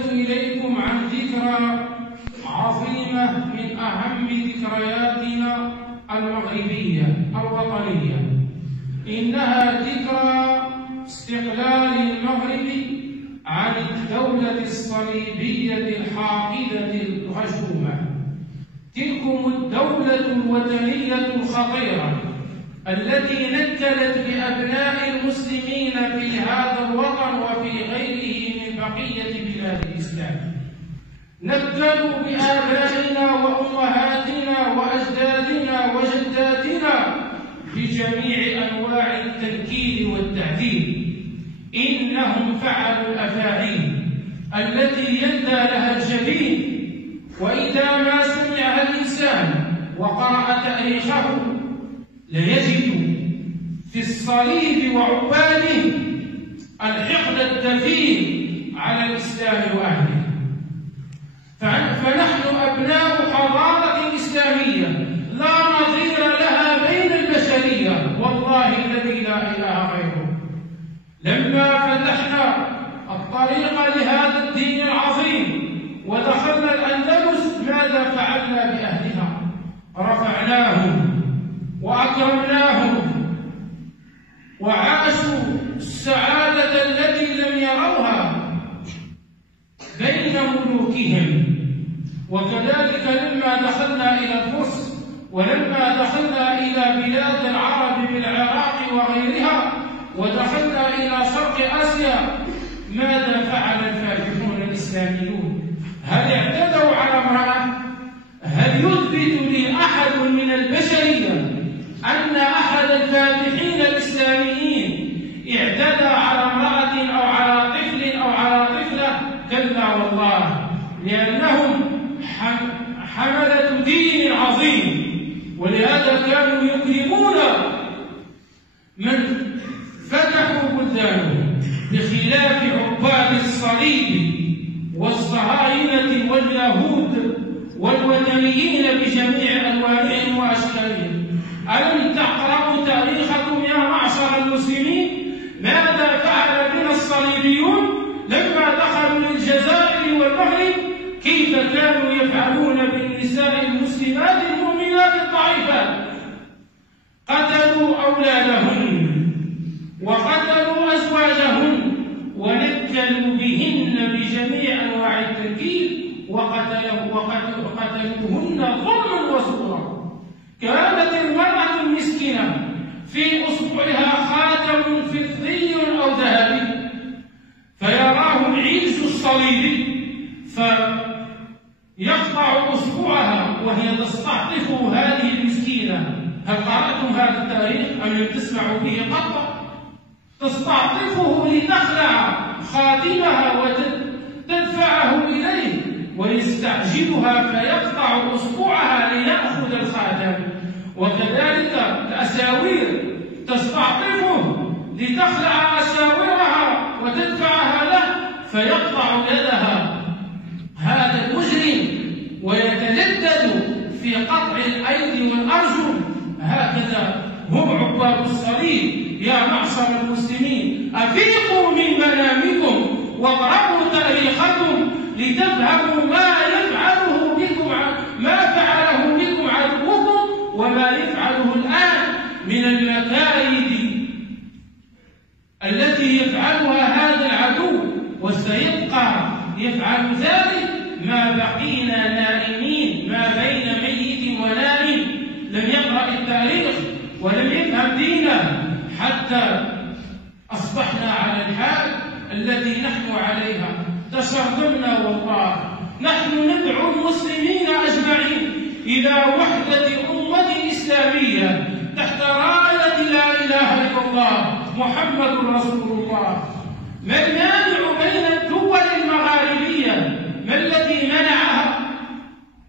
تحدث إليكم عن ذكرى عظيمة من أهم ذكرياتنا المغربية الوطنية. إنها ذكرى استقلال المغرب عن الدولة الصليبية الحاقدة الغشومة. تلكم الدولة الوثنية الخطيرة التي نكلت بأبناء المسلمين في هذا الوطن وفي غيره من بقية بلاد الإسلام. نكلوا بآبائنا وأمهاتنا وأجدادنا وجداتنا بجميع أنواع التنكيل والتعذيب. إنهم فعلوا الأفاعيل التي يندى لها الجبين، وإذا ما سمعها الإنسان وقرأ تاريخه ليجد في الصليب وعباده الحقد الدفين على الإسلام وأهله. فنحن أبناء حضارة إسلامية لا نظير لها بين البشرية، والله الذي لا إله غيره. لما فتحنا الطريق لهذا الدين العظيم ودخلنا الأندلس، ماذا فعلنا بأهلها؟ رفعناهم وأكرمناهم وعاشوا السعادة التي لم يروها بين ملوكهم. وكذلك لما دخلنا إلى الفرس ولما دخلنا إلى بلاد العرب بالعراق وغيرها ودخلنا إلى شرق آسيا، ماذا فعل الفاتحون الإسلاميون؟ هل اعتدوا على امرأة؟ هل يثبت لي أحد من البشرية أن أحد الفاتحين الإسلاميين اعتدى على امرأة أو على طفل أو على طفلة؟ كلا والله، لأنهم حملة دين عظيم، ولهذا كانوا يكرمون من فتحوا بلدانهم، بخلاف عباد الصليب والصهاينة واليهود والوثنيين بجميع ألوانهم وأشكالهم. ألم تقرأوا تاريخكم يا معشر المسلمين؟ ماذا فعل بنا الصليبيون لما دخلوا للجزائر والمغرب؟ كيف كانوا يفعلون بالنساء المسلمات المؤمنات الضعيفات؟ قتلوا أولادهن وقتلوا أزواجهن ونكلوا بهن بجميع أنواع التنكيل وقتلوهن ظلما وزورا. كانت المرأة المسكينة في أصبعها خاتم فضي أو ذهبي، فيراه العيش الصليبي فيقطع أصبعها وهي تستعطف هذه المسكينة. هل قرأتم هذا التاريخ أم لم تسمعوا به قط؟ تستعطفه لتخلع خاتمها وتدفعه إليه ويستعجلها فيقطع أصبعها ليأخذ الخاتم. وكذلك الأساوير تستعطفه لتخلع أساورها وتدفعها له فيقطع يدها هذا المجرم ويتجدد في قطع الأيدي والأرجل. هكذا هم عباد الصليب. يا معشر المسلمين، أفيقوا من منامكم واقرأوا تاريخكم لتفهموا ما فعله بكم عدوكم وما يفعله الآن من المكايد التي يفعلها هذا العدو، وسيبقى يفعل ذلك ما بقينا نائمين، ما بين ميت ونائم لم يقرأ التاريخ ولم يفهم دينه، حتى أصبحنا على الحال التي نحن عليها. تشرذمنا والله. نحن ندعو المسلمين أجمعين إلى وحدة أمة إسلامية تحت راية لا إله إلا الله محمد رسول الله. ما المانع بين الدول المغاربية؟ ما الذي منعها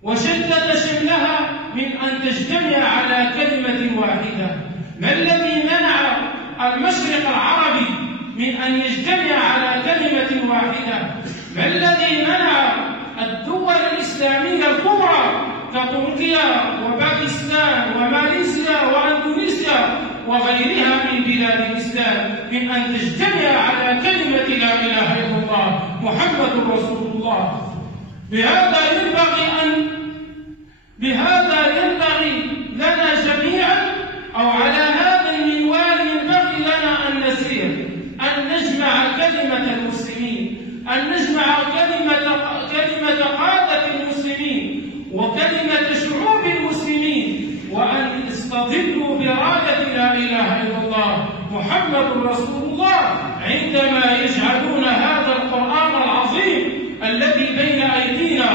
وشدد شملها من أن تجتمع على كلمة واحدة؟ ما الذي منع المشرق العربي من أن يجتمع على كلمة واحدة؟ ما الذي منع الدول الإسلامية الكبرى كتركيا وباكستان وماليزيا وأندونيسيا وغيرها من بلاد الإسلام من أن تجتمع على كلمة لا إله إلا الله محمد رسول الله. بهذا ينبغي لنا جميعا، أو على هذا المنوال ينبغي لنا أن نسير، أن نجمع كلمة المسلمين، أن نجمع كلمة قادة المسلمين وكلمة شعوب المسلمين، وأن يستظلوا براية لا إله إلا الله محمد رسول الله عندما يجعلون هذا القرآن العظيم الذي بين أيدينا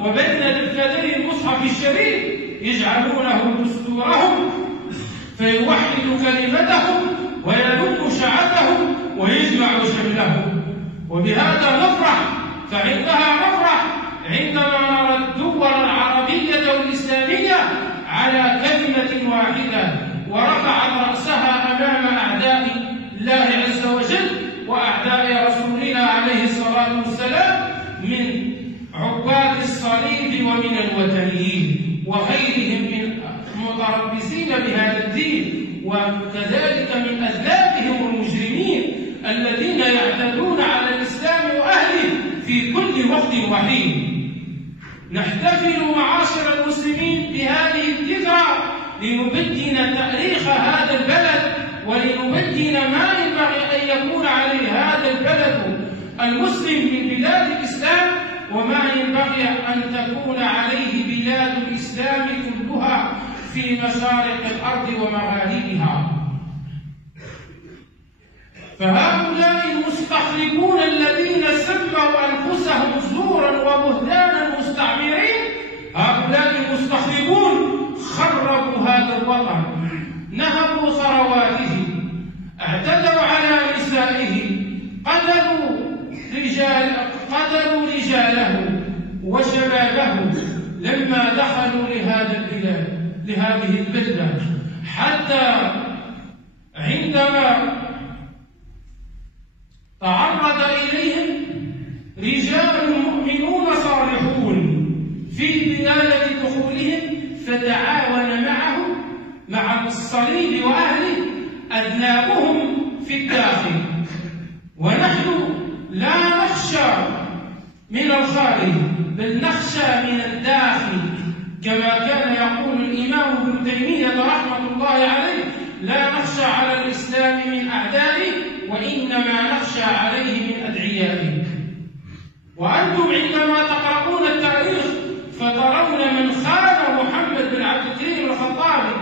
وبين دفتي المصحف الشريف يجعلونه دستورهم، فيوحد كلمتهم ويلم شعبهم ويجمع شملهم. وبهذا نفرح، فعندها نفرح عندما نرى الدول العربية والإسلامية على كلمة واحدة ورفعت رأسها أمام أعداء الله عز وجل وأعداء رسولنا عليه الصلاة والسلام من عباد الصليب ومن الوثنيين وغيرهم من المتربصين بهذا الدين، وكذلك من أذنابهم المجرمين الذين يعتدون على الإسلام وأهله في كل وقت وحين. نحتفل معاشر المسلمين بهذه الذكرى لنبين تاريخ هذا البلد ولنبين ما ينبغي أن يكون عليه هذا البلد المسلم من بلاد الإسلام، وما ينبغي أن تكون عليه بلاد الإسلام كلها في مشارق الأرض ومغاربها. فهؤلاء المستخلفون الذين سموا أنفسهم زورا وبهتانا مستعمرين، هؤلاء المستخلفون خربوا هذا الوطن، نهبوا ثرواته، اعتدوا على نسائه، قتلوا رجاله وشبابه لما دخلوا لهذه البلدة، حتى عندما تعرض إليهم رجال مؤمنون صالحون في بداية دخولهم فتعاون مع الصليب وأهله أذنابهم في الداخل. ونحن لا نخشى من الخارج بل نخشى من الداخل، كما كان يقول الإمام ابن تيمية رحمة الله عليه: لا نخشى على الإسلام من أعدائه وإنما نخشى عليه من أدعيائه. وأنتم عندما تقرؤون التاريخ فترون من خان محمد بن عبد الكريم الخطابي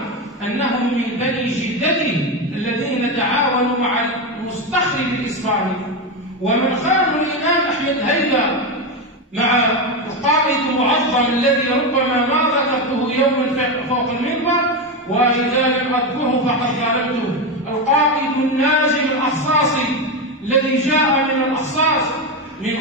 أنهم من بني جدته الذين تعاونوا مع المستخرج الإسلامي، ومن خانوا الإمام أحمد هيبة مع القائد المعظم الذي ربما ما ذكرته يوما فوق المنبر وإذا لم أذكره فقد ظلمته، القائد الناجم الأخصاصي الذي جاء من الأخصاص من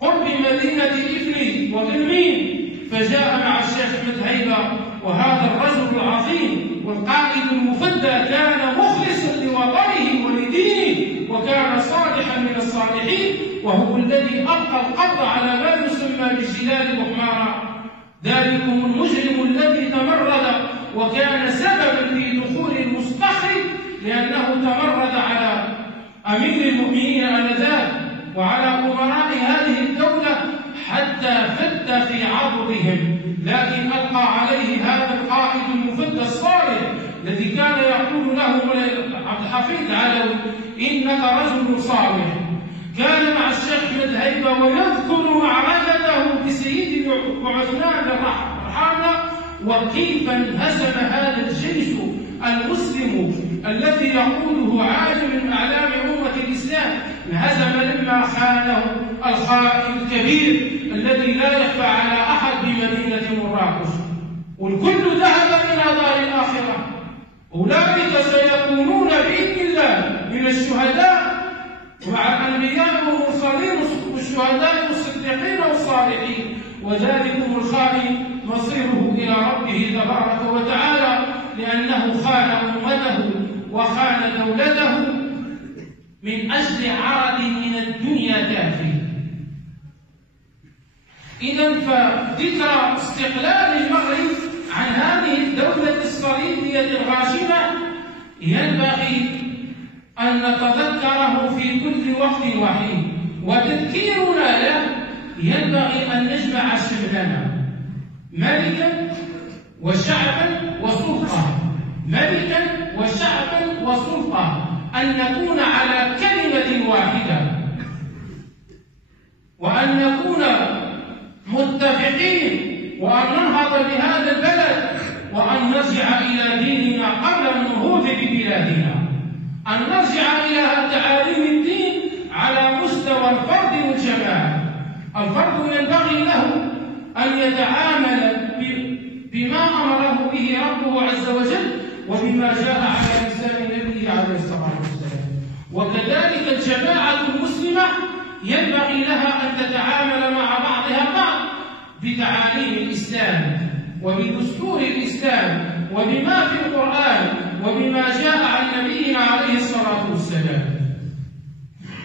قرب مدينة إفني وغلمين، فجاء مع الشيخ أحمد هيبة، وهذا الرجل العظيم والقائد المفدى كان مخلصا لوطنه ولدينه وكان صالحا من الصالحين، وهو الذي ألقى القبض على ما يسمى بجلال بحمارة، ذلكم المجرم الذي تمرد وكان سببا في دخول المستخرج، لأنه تمرد على أمير المؤمنين آنذاك وعلى أمراء هذه الدولة حتى فد في عضدهم، لكن ألقى عليه هذا القائد المفدى الصالح الذي كان يقول له عبد الحفيظ علوي: إنك رجل صالح. كان مع الشيخ أحمد هيبة ويذكر معركته بسيد عثمان الرحمة وكيف انهزم هذا الجيش المسلم الذي يقوده عالم من أعلام أمة الإسلام، انهزم لما خانه الخائن الكبير الذي لا يخفى على أحد بمدينة مراكش. والكل ذهب إلى دار الآخرة، أولئك سيكونون بإذن الله من الشهداء مع الأنبياء والمرسلين والشهداء والصديقين والصالحين، وذلكم الخائن مصيره إلى ربه تبارك وتعالى، لأنه خان أمته وخان دولته من أجل عرض من الدنيا كافي. إذن فذكرى استقلال المغرب عن هذه الدولة الصليبية الغاشمة ينبغي أن نتذكره في كل وقت وحين، وتذكيرنا له ينبغي أن نجمع شملنا ملكا وشعبا وسلطة، ملكا وشعبا وسلطة، أن نكون على كلمة واحدة، وأن نكون متفقين، وأن ننهض بهذا البلد، وأن نرجع إلى ديننا قبل النهوض ببلادنا، أن نرجع إلى تعاليم الدين على مستوى الفرد والجماعة. الفرد ينبغي له أن يتعامل بما أمره به ربه عز وجل وبما جاء على لسان نبيه عليه الصلاة والسلام، وكذلك الجماعة المسلمة ينبغي لها أن تتعامل مع بعضها البعض بتعاليم الإسلام وبدستور الإسلام وبما في القرآن وبما جاء عن نبينا عليه الصلاة والسلام.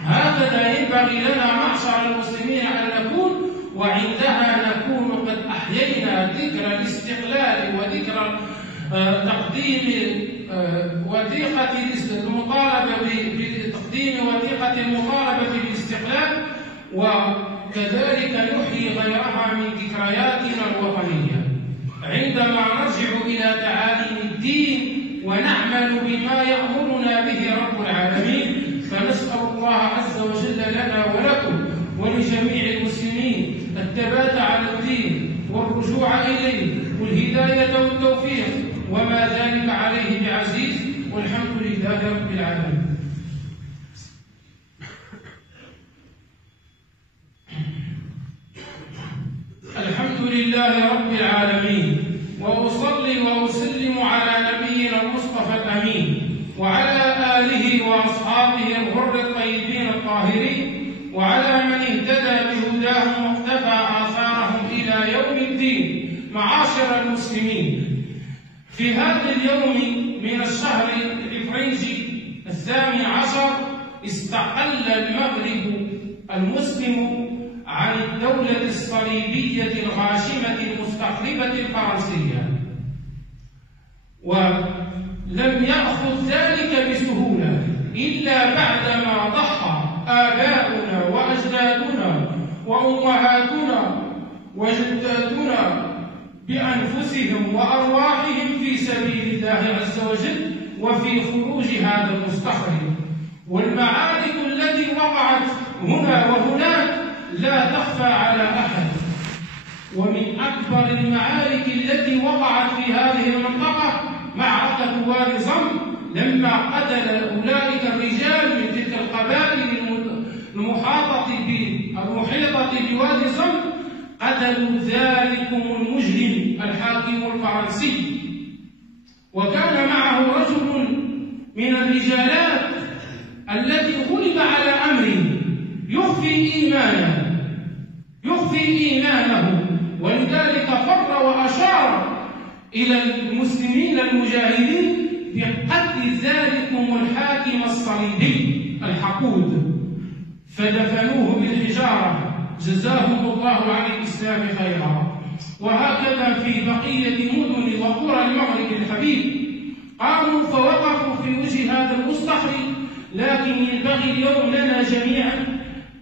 هكذا ينبغي لنا معشر المسلمين أن نكون، وعندها نكون قد أحيينا ذكر الاستقلال وذكر تقديم وثيقة المطالبة بتقديم وثيقة المطالبة بالاستقلال، وكذلك نحيي غيرها من ذكرياتنا الوطنية عندما نرجع إلى تعاليم الدين ونعمل بما يأمرنا به رب العالمين. فنسأل الله عز وجل لنا ولكم ولجميع المسلمين الثبات على الدين والرجوع إليه والهداية والتوفيق، وما ذلك عليه بعزيز، والحمد لله رب العالمين. الحمد لله رب العالمين، وأصلي وأسلم على نبينا المصطفى الأمين وعلى آله وأصحابه الغر الطيبين الطاهرين، وعلى من اهتدى بهداهم واقتفى آثارهم إلى يوم الدين. معاشر المسلمين، في هذا اليوم من الشهر الإفرنجي 12 استقل المغرب المسلم عن الدولة الصليبية الغاشمة المستقلبة الفرنسية، ولم يأخذ ذلك بسهولة إلا بعدما ضحى آباؤنا وأجدادنا وأمهاتنا وجداتنا بأنفسهم وأرواحهم في سبيل الله عز وجل وفي خروج هذا المستخرج. والمعارك التي وقعت هنا وهناك لا تخفى على أحد، ومن أكبر المعارك التي وقعت في هذه المنطقة معركة وادي زم، لما قتل أولئك الرجال من تلك القبائل المحيطة بوادي زم، قتلوا ذلكم المجرم الحاكم الفرنسي، وكان معه رجل من الرجالات التي غلب على أمره يخفي إيمانه، ولذلك فر وأشار إلى المسلمين المجاهدين بقتل ذلكم الحاكم الصليبي الحقود، فدفنوه بالحجارة جزاهم الله عن الإسلام خيرا. وهكذا في بقية مدن وقرى المغرب الحبيب قاموا فوقفوا في وجه هذا المستخرج، لكن ينبغي اليوم لنا جميعا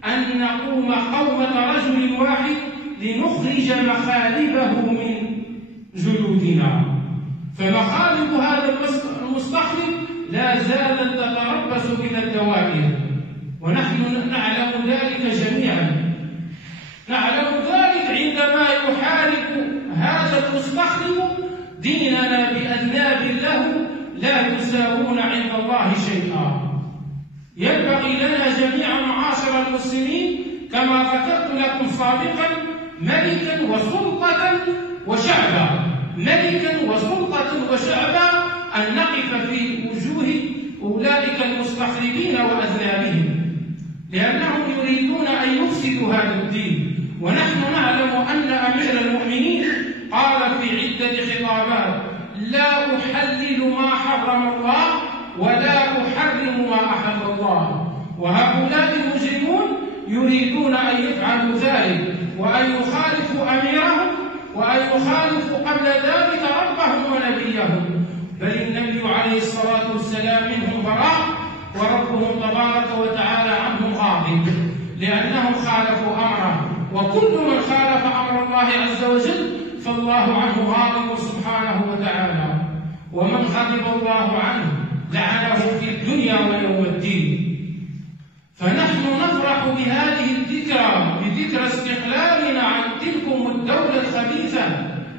أن نقوم قومة رجل واحد لنخرج مخالبه من جلودنا. فمخالب هذا المستخرج لا زالت تتربص بنا الدوائر، ونحن نعلم ذلك جميعا، نعلم ذلك عندما يحارب هذا المستخرج ديننا بأذناب له لا يساوون عند الله شيئا. ينبغي لنا جميعا معاشر المسلمين كما ذكرت لكم سابقا ملكا وسلطة وشعبا، ملكا وسلطة وشعبا، أن نقف في وجوه أولئك المستخربين وأذنابهم، لأنهم يريدون أن يفسدوا هذا الدين. ونحن نعلم أن أمير المؤمنين قال في عدة خطابات: لا أحلل ما حرم الله ولا أحرم ما أحل الله. وهؤلاء المجرمون يريدون أن يفعلوا ذلك، وأن يخالفوا أميرهم، وأن يخالفوا قبل ذلك ربهم ونبيهم، بل النبي عليه الصلاة والسلام منهم براء، وربهم تبارك وتعالى عنهم غاضب لأنهم خالفوا أمره، وكل من خالف أمر الله عز وجل فالله عنه غاضب سبحانه وتعالى، ومن غضب الله عنه لعنه في الدنيا ويوم الدين. فنحن نفرح بهذه الذكرى، بذكرى استقلالنا عن تلكم الدولة الخبيثة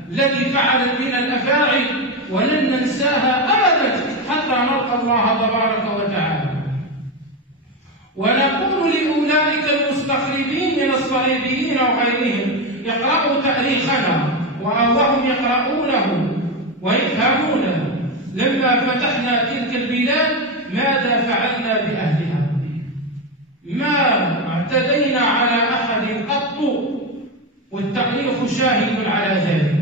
التي فعلت بنا الأفاعي، ولن ننساها أبدا حتى نلقى الله تبارك وتعالى. ونقول لأولئك المستخربين من الصليبيين وغيرهم اقرأوا تاريخنا، وهم يقرؤونه ويفهمونه. لما فتحنا تلك البلاد ماذا فعلنا بأهلها؟ ما اعتدينا على أحد قط، والتاريخ شاهد على ذلك.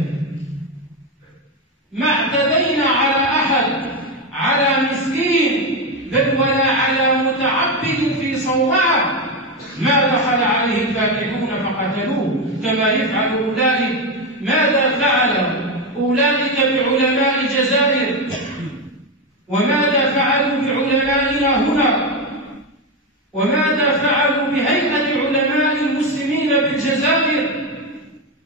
ما اعتدينا على أحد، على مسكين، بل ولا على متعبد في صومعة ما دخل عليه الفاتحون فقتلوه كما يفعل أولئك. ماذا فعل أولئك بعلماء الجزائر؟ وماذا فعلوا بعلمائنا هنا؟ وماذا فعلوا بهيئة علماء المسلمين بالجزائر؟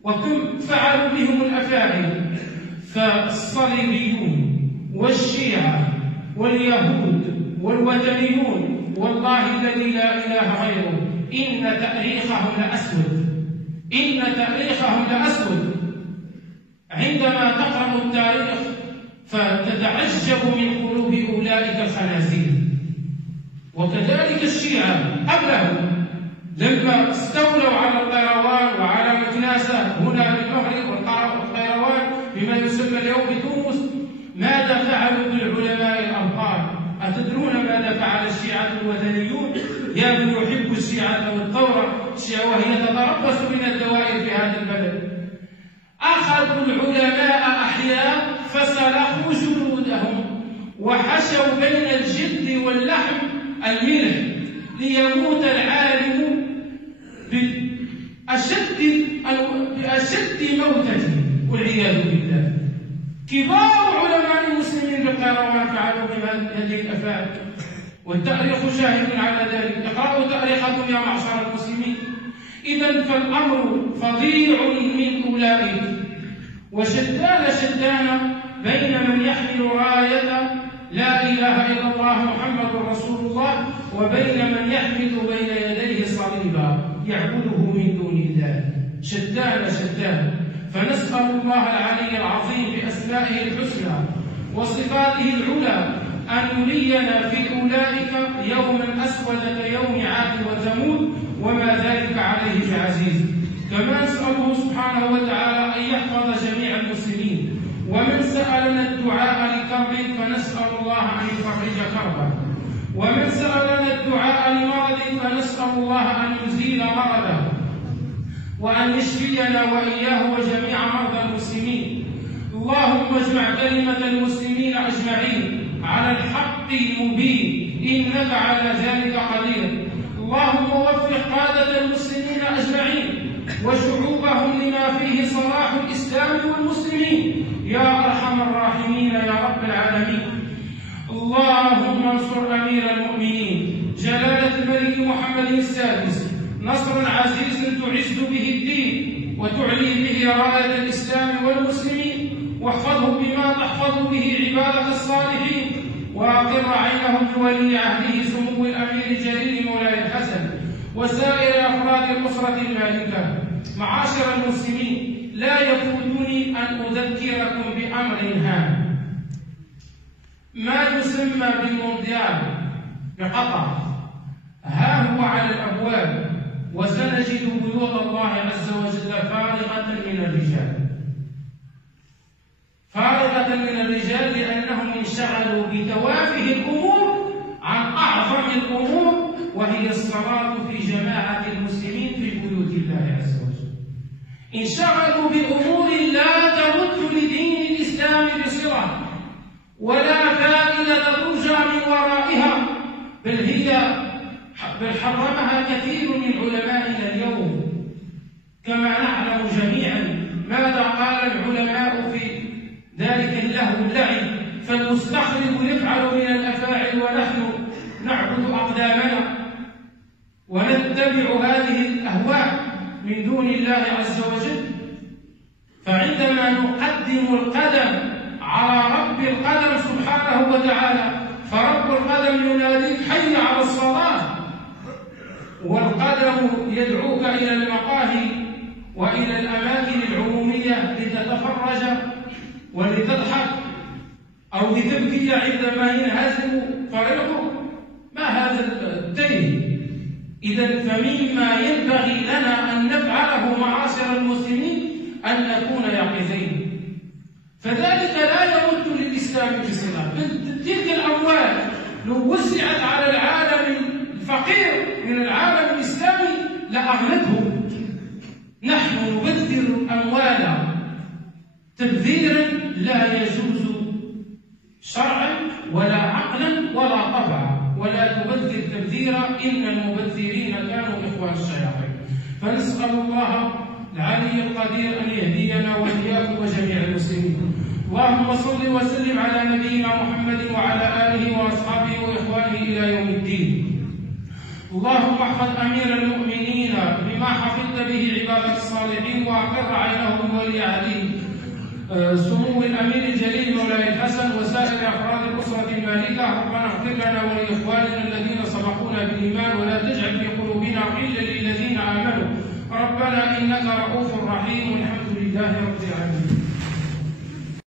وكم فعلوا بهم الأفاعي؟ فالصليبيون والشيعة واليهود والوثنيون والله الذي لا إله غيره إن تاريخهم لأسود، إن تاريخهم لأسود. عندما تقرأ التاريخ فتتعجب من قلوب أولئك الخنازير. وكذلك الشيعة قبلهم لما استولوا على القيروان وعلى مكناسة هنا بالمغرب، والقيروان بما يسمى اليوم بتونس، ماذا فعلوا بالعلماء الأمطار؟ أتدرون ماذا فعل الشيعة الوثنيون؟ يا من يحب الشيعة والثورة، وهي تتربص من الدوائر في هذا البلد، أخذوا العلماء أحياء فسلخوا جلودهم وحشوا بين الجلد واللحم الملح ليموت العالم بأشد موتة والعياذ بالله. كبار علماء المسلمين بالقيروان فعلوا بهذه الأفعال، والتاريخ شاهد على ذلك. اقرأوا تاريخكم يا معشر المسلمين. إذا فالأمر فظيع من أولئك، وشتان بين من يحمل راية لا إله إلا الله محمد رسول الله وبين من يحمل بين يديه صليبا يعبده من دون الله. شتان. فنسأل الله العلي العظيم بأسمائه الحسنى وصفاته العلى أن يرينا في أولئك يوما أسود كيوم عاد وثمود وما ذلك عليه بعزيز. كما نسأله سبحانه وتعالى أن يحفظ جميع المسلمين، ومن سألنا الدعاء لكرب فنسأل الله أن يفرج كربه، ومن سألنا الدعاء لمرض فنسأل الله أن يزيل مرضه، وأن يشفينا وإياه وجميع مرضى المسلمين. اللهم اجمع كلمة المسلمين أجمعين على الحق المبين إنك على ذلك قدير. اللهم وفق قادة المسلمين أجمعين وشعوبهم لما فيه صلاح الإسلام والمسلمين يا أرحم الراحمين يا رب العالمين. اللهم انصر أمير المؤمنين جلالة الملك محمد السادس نصرا عزيزا تعز به الدين وتعلي به راية الإسلام والمسلمين، واحفظه بما تحفظ به عبادك الصالحين، وأقر عينهم بولي عهده سمو الأمير الجليل مولاي الحسن وسائر أفراد الأسرة المالكة. معاشر المسلمين، لا يفوتني أن أذكركم بأمر هام. ما يسمى بالمونديال بقطر ها هو على الأبواب، وسنجد بيوت الله عز وجل فارغة من الرجال، فارغة من الرجال لأنهم انشغلوا بتوافه الأمور عن أعظم الأمور، وهي الصلاة في جماعة المسلمين في بيوت الله عز وجل. انشغلوا بأمور لا ترد لدين الإسلام بصلة ولا فائدة ترجى من ورائها، بل حرمها كثير من علمائنا اليوم. كما نعلم جميعا ماذا قال العلماء في ذلك اللهو اللعب فالمستخرب يفعل من الأفاعل ونحن نعبد أقدامنا ونتبع هذه الأهواء من دون الله عز وجل. فعندما نقدم القدم على رب القدم سبحانه وتعالى، فرب القدم يناديك حي على الصلاة، والقدم يدعوك إلى المقاهي وإلى الأماكن العمومية لتتفرج ولتضحك أو لتبكي عندما ينهزم فريقك. ما هذا التيه؟ إذن فمما ينبغي لنا أن نفعله معاشر المسلمين أن نكون يقظين. فذلك لا يرد للإسلام بصلة. تلك الأموال لو وزعت على العالم الفقير من العالم الإسلامي لأغنته. نحن نبذر الأموال تبذيرا لا يجوز شرعا ولا عقلا ولا طبعا، ولا تبذر تبذيرا إن المبذرين كانوا إخوان الشياطين. فنسأل الله العلي القدير أن يهدينا وإياكم وجميع المسلمين. اللهم صل وسلم على نبينا محمد وعلى آله وأصحابه وإخوانه إلى يوم الدين. اللهم احفظ أمير المؤمنين بما حفظت به عبادك الصالحين، وأقر عينهم ولي عهدهم سمو الأمير الجليل مولاي الحسن وسائر أفراد الأسرة المالكة. ربنا اغفر لنا ولإخواننا الذين سبقونا بالإيمان، ولا تجعل في قلوبنا غلا للذين آمنوا. ربنا إنك رؤوف رحيم، والحمد لله رب العالمين.